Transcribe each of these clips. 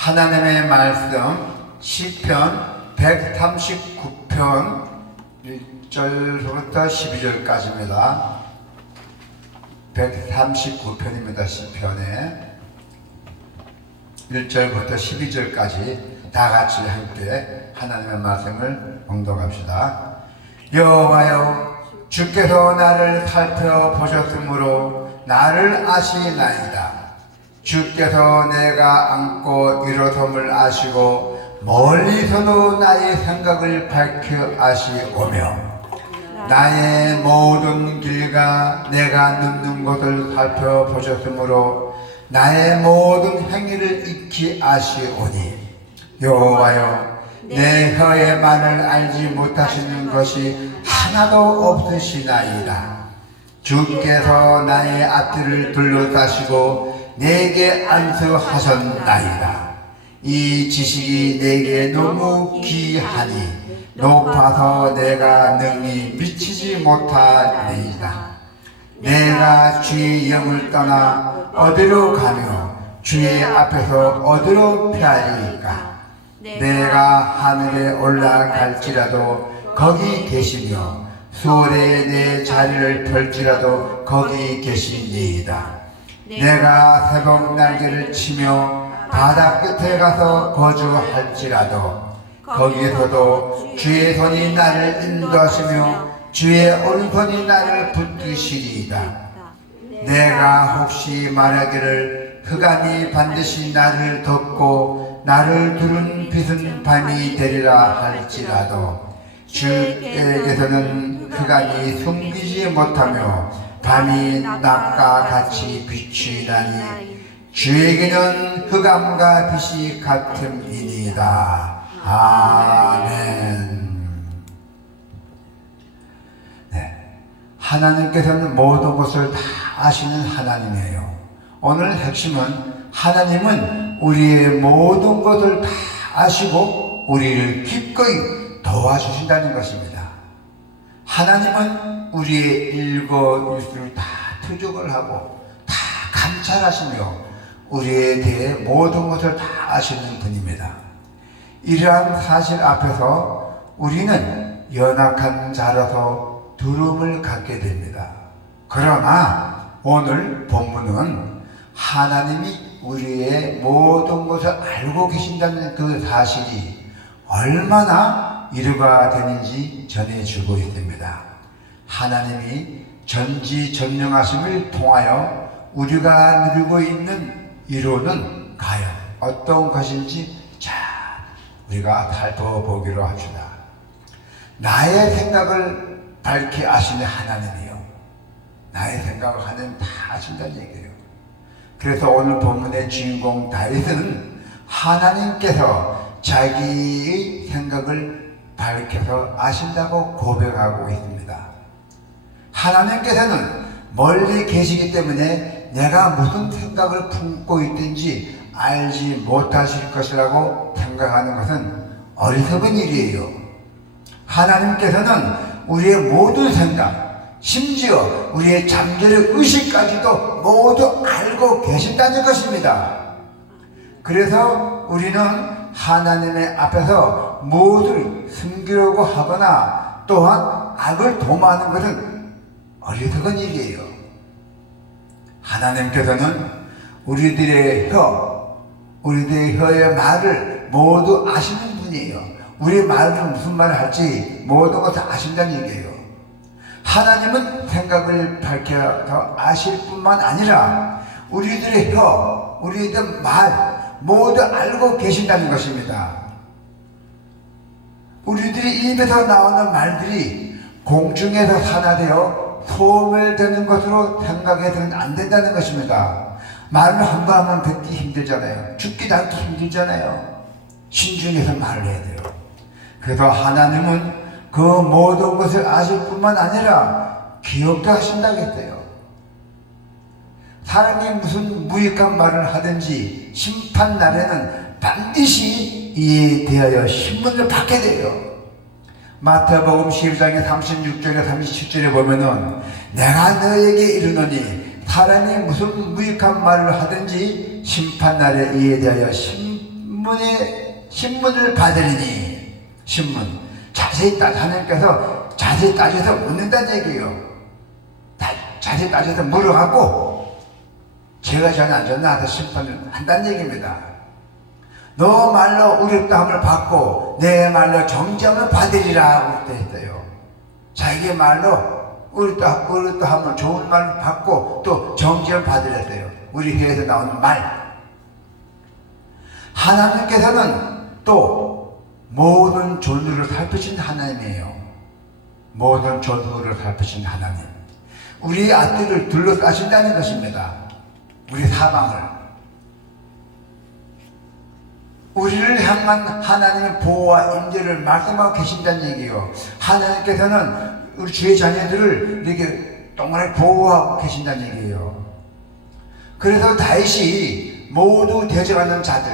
하나님의 말씀 시편 139편 1절부터 12절까지입니다. 139편입니다. 시편에 1절부터 12절까지 다 같이 함께 하나님의 말씀을 봉독합시다. 여호와여 주께서 나를 살펴보셨으므로 나를 아시나이다. 주께서 내가 안고 일어섬을 아시고 멀리서도 나의 생각을 밝혀 아시오며 나의 모든 길과 내가 눕는 곳을 살펴보셨으므로 나의 모든 행위를 익히 아시오니 여호와여 내 혀의 말을 알지 못하시는 것이 하나도 없으시나이다. 주께서 나의 앞뒤를 둘러싸시고 내게 안수하셨나이다. 이 지식이 내게 너무 귀하니 높아서 내가 능히 미치지 못하리이다. 내가 주의 영을 떠나 어디로 가며 주의 앞에서 어디로 피하리까? 내가 하늘에 올라갈지라도 거기 계시며 수월에 내 자리를 펼지라도 거기 계시니이다 내가 새벽 날개를 치며 바다 끝에 가서 거주할지라도 거기에서도 주의 손이 나를 인도하시며 주의 오른손이 나를 붙드시리이다. 내가 혹시 말하기를 흑암이 반드시 나를 덮고 나를 두른 빛은 밤이 되리라 할지라도 주에게서는 흑암이 숨기지 못하며 밤이 낮과 같이 비추나니 주에게는 흑암과 빛이 같음이니이다 아멘 네. 하나님께서는 모든 것을 다 아시는 하나님이에요. 오늘 핵심은 하나님은 우리의 모든 것을 다 아시고 우리를 기꺼이 도와주신다는 것입니다. 하나님은 우리의 일거일수를 다 투족을 하고 다 감찰하시며 우리에 대해 모든 것을 다 아시는 분입니다. 이러한 사실 앞에서 우리는 연약한 자라서 두려움을 갖게 됩니다. 그러나 오늘 본문은 하나님이 우리의 모든 것을 알고 계신다는 그 사실이 얼마나 이루가 되는지 전해주고 있습니다. 하나님이 전지전능하심을 통하여 우리가 누리고 있는 이루는 과연 어떤 것인지 자 우리가 살펴보기로 합시다. 나의 생각을 밝히 아시는 하나님이요. 나의 생각을 하나님 다 아신다는 얘기예요. 그래서 오늘 본문의 주인공 다윗은 하나님께서 자기의 생각을 밝혀서 아신다고 고백하고 있습니다. 하나님께서는 멀리 계시기 때문에 내가 무슨 생각을 품고 있든지 알지 못하실 것이라고 생각하는 것은 어리석은 일이에요. 하나님께서는 우리의 모든 생각, 심지어 우리의 잠재력 의식까지도 모두 알고 계신다는 것입니다. 그래서 우리는 하나님의 앞에서 무엇을 숨기려고 하거나 또한 악을 도모하는 것은 어리석은 일이에요. 하나님께서는 우리들의 혀, 우리들의 혀의 말을 모두 아시는 분이에요. 우리 말은 무슨 말을 할지 모든 것을 아신다는 얘기예요. 하나님은 생각을 밝혀서 아실 뿐만 아니라 우리들의 혀, 우리들 말 모두 알고 계신다는 것입니다. 우리들의 입에서 나오는 말들이 공중에서 산화되어 소멸되는 것으로 생각해서는 안 된다는 것입니다. 말을 한 번 하면 듣기 힘들잖아요. 죽기도 않기 힘들잖아요. 신중해서 말을 해야 돼요. 그래서 하나님은 그 모든 것을 아실 뿐만 아니라 기억도 하신다고 했어요. 사람이 무슨 무익한 말을 하든지 심판 날에는 반드시 이에 대하여 신문을 받게 돼요. 마태복음 11장의 36절에 37절에 보면은 내가 너에게 이르노니 사람이 무슨 무익한 말을 하든지 심판 날에 이에 대하여 신문 신문에 신문을 받으리니 신문 자세히 따 하나님께서 자세히 따져서 묻는다는 얘기예요. 다- 자세히 따져서 물어갖고 제가 전에 안 줬나 하서 심판을 한다는 얘기입니다. 너 말로 의롭다함을 받고 내 말로 정정을 받으리라 했어요. 자기 말로 의롭다, 의롭다함을 좋은 말을 받고 또 정정을 받으랬어요. 우리 회에서 나오는 말. 하나님께서는 또 모든 존재를 살피신 하나님이에요. 모든 존재를 살피신 하나님. 우리의 앞뒤를 둘러싸신다는 것입니다. 우리 사방을. 우리를 향한 하나님의 보호와 임재를 말씀하고 계신다는 얘기예요. 하나님께서는 우리 주의 자녀들을 이렇게 동안에 보호하고 계신다는 얘기예요. 그래서 다윗이 모두 대적하는 자들,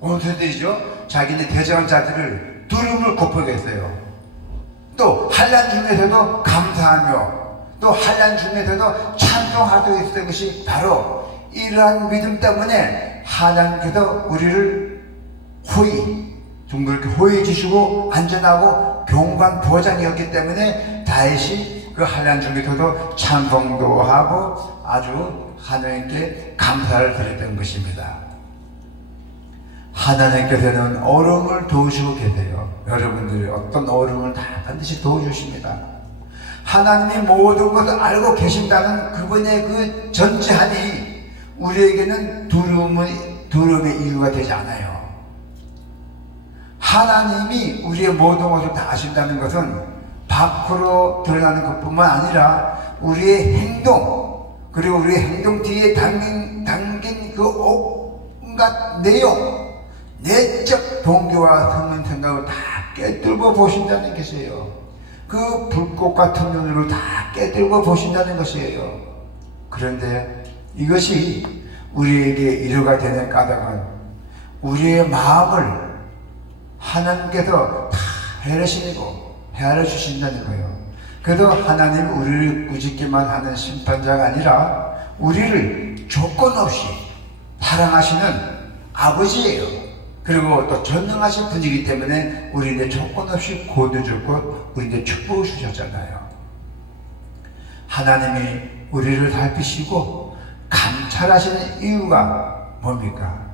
원수들이죠. 자기네 대적한 자들을 두름을 곱하겠어요. 또 한란 중에서도 감사하며 또 한란 중에서도 찬송할 수 있었던 것이 바로 이러한 믿음 때문에 하나님께서 우리를 호의 둥글게 호의해 주시고 안전하고 경관 보장이었기 때문에 다윗이 그 한란 중에서도 찬송도 하고 아주 하나님께 감사를 드렸던 것입니다. 하나님께서는 어려움을 도우시고 계세요. 여러분들이 어떤 어려움을 다 반드시 도와주십니다. 하나님이 모든 것을 알고 계신다는 그분의 그 전지하니 우리에게는 두려움의, 두려움의 이유가 되지 않아요. 하나님이 우리의 모든 것을 다 아신다는 것은 밖으로 드러나는 것뿐만 아니라 우리의 행동, 그리고 우리의 행동 뒤에 담긴, 담긴 그 온갖 내용, 내적 동기와 성는 생각을 다 깨뜨리고 보신다는 것이에요. 그 불꽃 같은 눈으로 다 깨뜨리고 보신다는 것이에요. 그런데 이것이 우리에게 이르가 되는 까닭은 우리의 마음을 하나님께서 다 헤아리시고 헤아려 주신다는 거예요. 그래도 하나님 우리를 꾸짖기만 하는 심판자가 아니라 우리를 조건 없이 사랑하시는 아버지예요. 그리고 또 전능하신 분이기 때문에 우리에게 조건 없이 고도 주고 우리에게 축복을 주셨잖아요. 하나님이 우리를 살피시고 감찰하시는 이유가 뭡니까?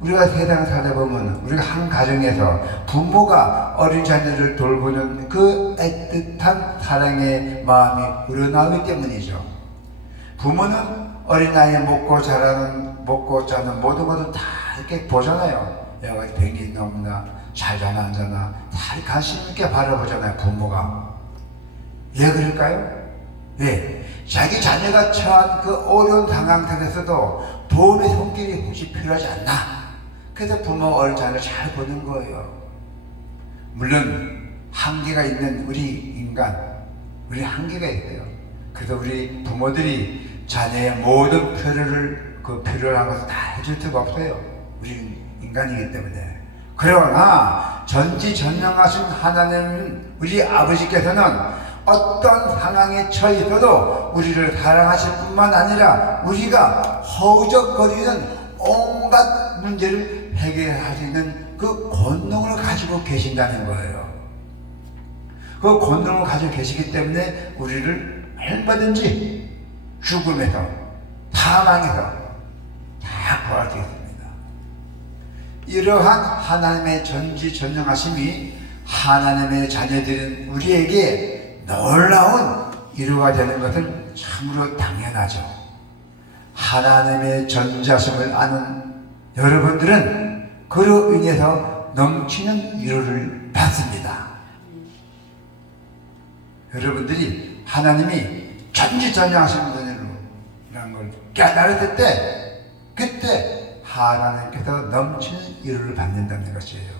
우리가 세상을 살다 보면 우리가 한 가정에서 부모가 어린 자녀를 돌보는 그 애틋한 사랑의 마음이 우러나오기 때문이죠. 부모는 어린 나이에 먹고 자라는 먹고 자는 모든 것을 다 이렇게 보잖아요. 얘가 병이 있나 없나 잘 자나 안 자나 다 관심 있게 바라보잖아요. 부모가 왜 그럴까요? 왜 자기 자녀가 처한 그 어려운 상황 속에서도 도움의 손길이 혹시 필요하지 않나? 그래서 부모 어린 자녀를 잘 보는 거예요. 물론 한계가 있는 우리 인간, 우리 한계가 있어요. 그래서 우리 부모들이 자녀의 모든 필요를 그 필요한 것을 다 해줄 수가 없어요. 우리 인간이기 때문에. 그러나 전지전능하신 하나님 우리 아버지께서는 어떤 상황에 처해 있어도 우리를 사랑하실 뿐만 아니라 우리가 허우적거리는 온갖 문제를 해결할 수 있는 그 권능을 가지고 계신다는 거예요. 그 권능을 가지고 계시기 때문에 우리를 얼마든지 죽음에서 사망에서 다 구할 수 있습니다. 이러한 하나님의 전지전능하심이 하나님의 자녀들인 우리에게 놀라운 이루가 되는 것은 참으로 당연하죠. 하나님의 전자심을 아는 여러분들은 그로 인해서 넘치는 위로를 받습니다. 여러분들이 하나님이 전지전능하신 분이라는 걸 깨달았을 때 그때 하나님께서 넘치는 위로를 받는다는 것이에요.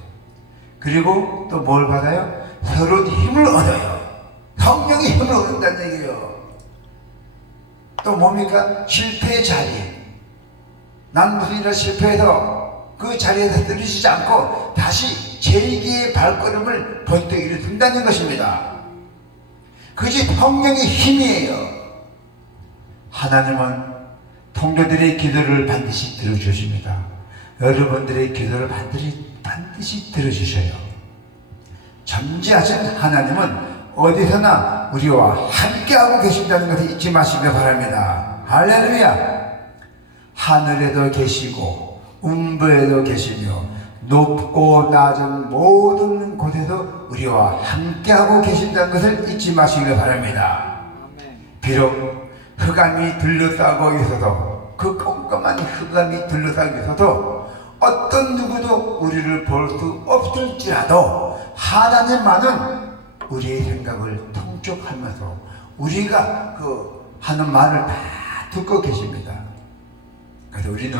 그리고 또 뭘 받아요? 서로 힘을 얻어요. 성령의 힘을 얻는다는 얘기예요. 또 뭡니까? 실패의 자리. 난 무슨 일을 실패해서 그 자리에서 쓰러지지 않고 다시 재기의 발걸음을 번뜩 일으킨다는 것입니다. 그것이 성령의 힘이에요. 하나님은 통도들의 기도를 반드시 들어주십니다. 여러분들의 기도를 반드시, 반드시 들어주셔요. 전지하신 하나님은 어디서나 우리와 함께하고 계신다는 것을 잊지 마시기 바랍니다. 할렐루야! 하늘에도 계시고 음부에도 계시며 높고 낮은 모든 곳에도 우리와 함께하고 계신다는 것을 잊지 마시기 바랍니다. 비록 흑암이 둘러싸고 있어도 그 꼼꼼한 흑암이 둘러싸고 있어도 어떤 누구도 우리를 볼 수 없을지라도 하나님만은 우리의 생각을 통촉하면서 우리가 그 하는 말을 다 듣고 계십니다. 그래서 우리는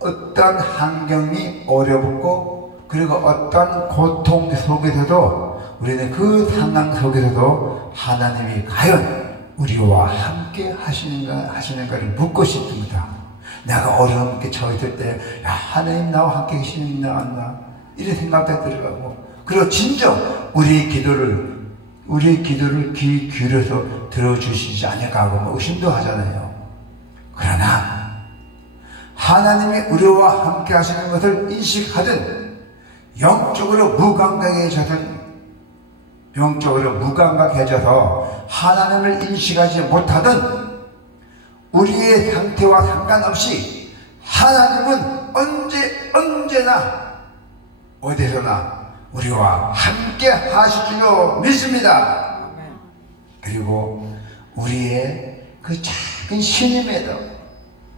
어떤 환경이 어렵고 그리고 어떤 고통 속에서도 우리는 그 상황 속에서도 하나님이 과연 우리와 함께 하시는가 하시는가를 묻고 싶습니다. 내가 어려움에 처했을 때, 야, 하나님 나와 함께 계시는가 안나 이런 생각도 들어가고, 그리고 진정 우리의 기도를 우리의 기도를 귀 기울여서 들어주시지 않을까 하고 뭐 의심도 하잖아요. 그러나 하나님이 우리와 함께 하시는 것을 인식하든 영적으로 무감각해져든 영적으로 무감각해져서 하나님을 인식하지 못하든 우리의 상태와 상관없이 하나님은 언제 언제나 어디서나 우리와 함께 하실 줄로 믿습니다. 그리고 우리의 그 작은 신임에도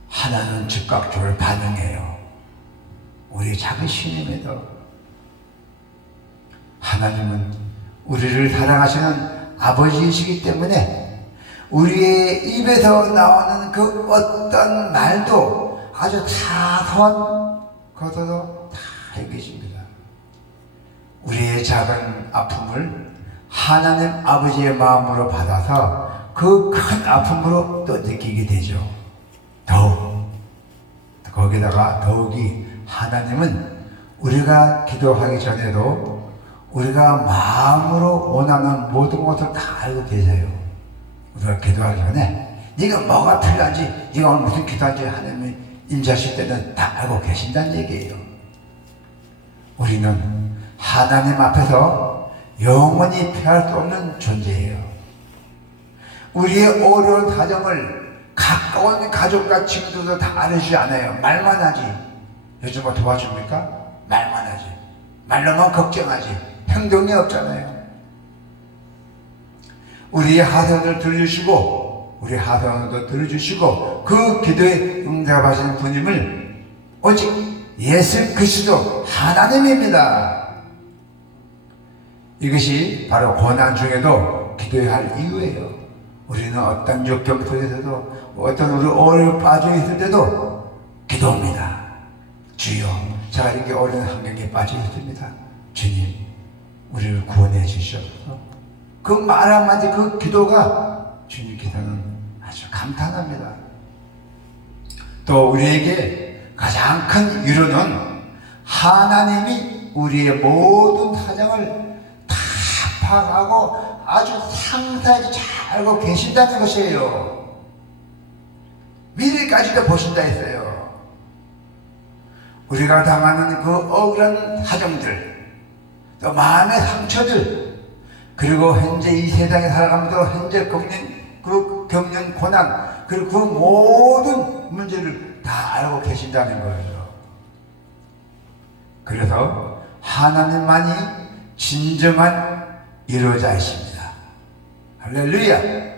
하나는 즉각적으로 반응해요. 우리의 작은 신임에도 하나님은 우리를 사랑하시는 아버지이시기 때문에 우리의 입에서 나오는 그 어떤 말도 아주 사소한 것도 다 알고 계십니다. 우리의 작은 아픔을 하나님 아버지의 마음으로 받아서 그 큰 아픔으로 또 느끼게 되죠. 더욱 거기다가 더욱이 하나님은 우리가 기도하기 전에도 우리가 마음으로 원하는 모든 것을 다 알고 계세요. 우리가 기도하기 전에 네가 뭐가 필요한지 네가 오늘 무슨 기도한지 하나님이 인자하실 때는 다 알고 계신다는 얘기예요. 우리는 하나님 앞에서 영원히 피할 수 없는 존재예요. 우리의 어려운 사정을 가까운 가족과 친구들도 다 알아주지 않아요. 말만 하지. 요즘 뭐 도와줍니까? 말만 하지. 말로만 걱정하지. 행동이 없잖아요. 우리의 하선을 들려주시고, 우리 하선도 들어주시고, 그 기도에 응답하시는 분임을 오직 예수 그리스도 하나님입니다. 이것이 바로 고난 중에도 기도해야 할 이유예요. 우리는 어떤 역경 속에서도 어떤 우리 어려 빠져 있을 때도 기도합니다. 주여, 제가 이렇게 어려운 환경에 빠져 있습니다. 주님, 주시옵소서. 그 말 한마디 그 기도가 주님께서는 아주 감탄합니다. 또 우리에게 가장 큰 위로는 하나님이 우리의 모든 사정을 다 파악하고 아주 상세하게 잘 알고 계신다는 것이에요. 미래까지도 보신다 했어요. 우리가 당하는 그 억울한 사정들, 또 마음의 상처들, 그리고 현재 이 세상에 살아가면서 현재 겪는 그 겪는 고난, 그리고 그 모든 문제를 다 알고 계신다는 거예요. 그래서 하나님만이 진정한 이루자이십니다. 할렐루야.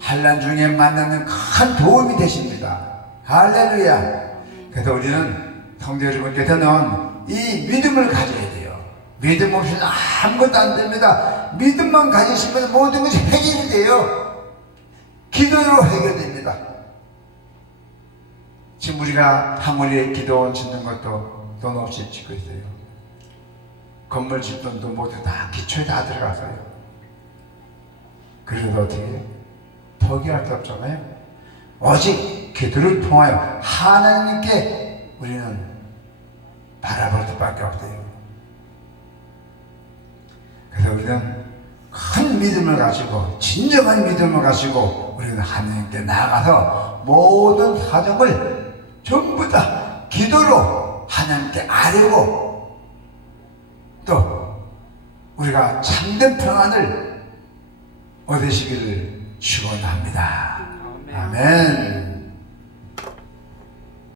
환란 중에 만나는 큰 도움이 되십니다. 할렐루야. 그래서 우리는 성도 여러분께서는 이 믿음을 가져야 돼요. 믿음 없이는 아무것도 안 됩니다. 믿음만 가지시면 모든 것이 해결이 돼요. 기도로 해결됩니다. 지금 우리가 하모리에 기도원 짓는 것도 돈 없이 짓고 있어요. 건물 짓 돈도 모두 다 기초에 다 들어가서요. 그래도 어떻게 포기할 수 없잖아요. 오직 기도를 통하여 하나님께 우리는 바라볼 수밖에 없어요. 우리는 큰 믿음을 가지고 진정한 믿음을 가지고 우리는 하나님께 나아가서 모든 사정을 전부 다 기도로 아뢰고 또 우리가 참된 평안을 얻으시기를 축원합니다.